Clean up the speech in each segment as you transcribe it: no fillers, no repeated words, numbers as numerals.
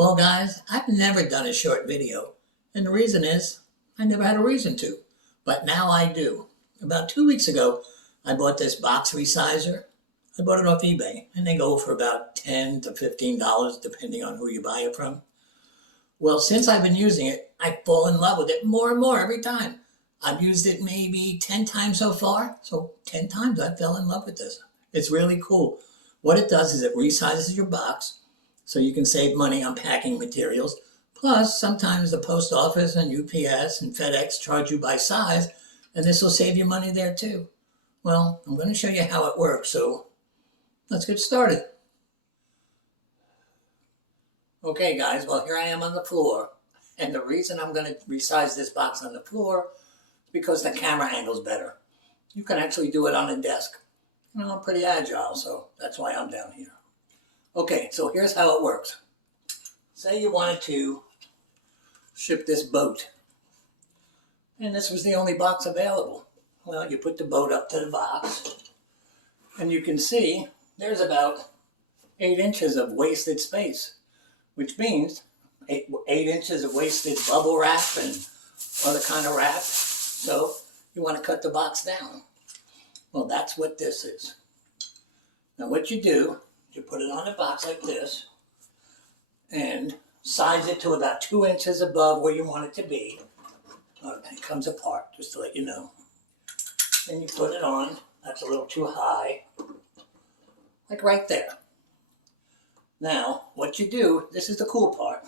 Well, guys, I've never done a short video, and the reason is I never had a reason to, but now I do. About 2 weeks ago, I bought this box Resizer. I bought it off eBay, and they go for about $10 to $15, depending on who you buy it from. Well, since I've been using it, I fall in love with it more and more every time. I've used it maybe 10 times so far, so 10 times I fell in love with this. It's really cool. What it does is it resizes your box, so you can save money on packing materials. Plus, sometimes the post office and UPS and FedEx charge you by size, and this will save you money there too. Well, I'm going to show you how it works, so let's get started. Okay, guys, well, here I am on the floor. And the reason I'm going to resize this box on the floor is because the camera angle's better. You can actually do it on a desk. You know, I'm pretty agile, so that's why I'm down here. Okay, so here's how it works. Say you wanted to ship this boat, and this was the only box available. Well, you put the boat up to the box, and you can see there's about 8 inches of wasted space, which means 8 inches of wasted bubble wrap and other kind of wrap. So you want to cut the box down. Well, that's what this is. Now what you do, you put it on a box like this and size it to about 2 inches above where you want it to be. It comes apart, just to let you know. Then you put it on. That's a little too high, like right there. Now, what you do, this is the cool part.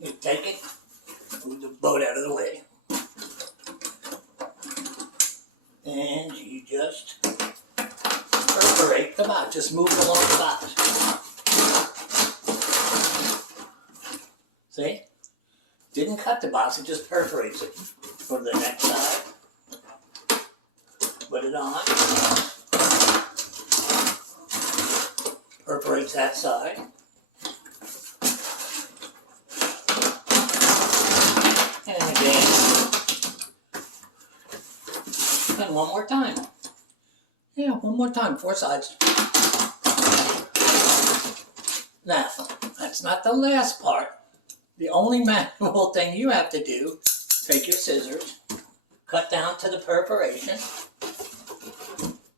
You take it, move the boat out of the way, and you just perforate the box. Just move it along the box. See? Didn't cut the box, it just perforates it. Go to the next side. Put it on. Perforates that side. And again. And one more time. Yeah, one more time, 4 sides. Now, that's not the last part. The only manual thing you have to do, take your scissors, cut down to the perforation.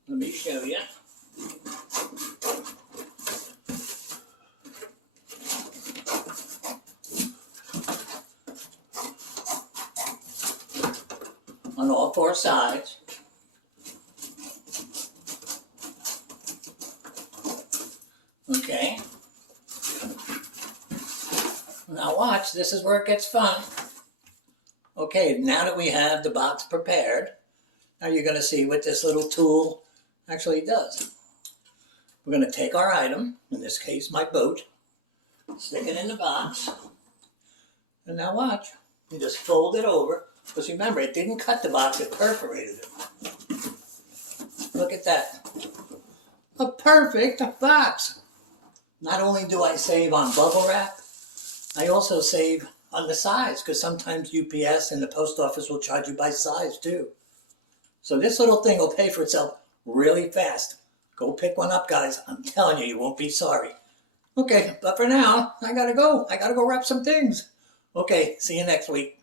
Let me show you. On all 4 sides. Okay. Now watch, this is where it gets fun. Okay, now that we have the box prepared, now you're going to see what this little tool actually does. We're going to take our item, in this case my boat, stick it in the box, and now watch. You just fold it over, because remember, it didn't cut the box, it perforated it. Look at that. A perfect box. Not only do I save on bubble wrap, I also save on the size, because sometimes UPS and the post office will charge you by size too. So this little thing will pay for itself really fast. Go pick one up, guys. I'm telling you, you won't be sorry. Okay, but for now, I gotta go. I gotta go wrap some things. Okay, see you next week.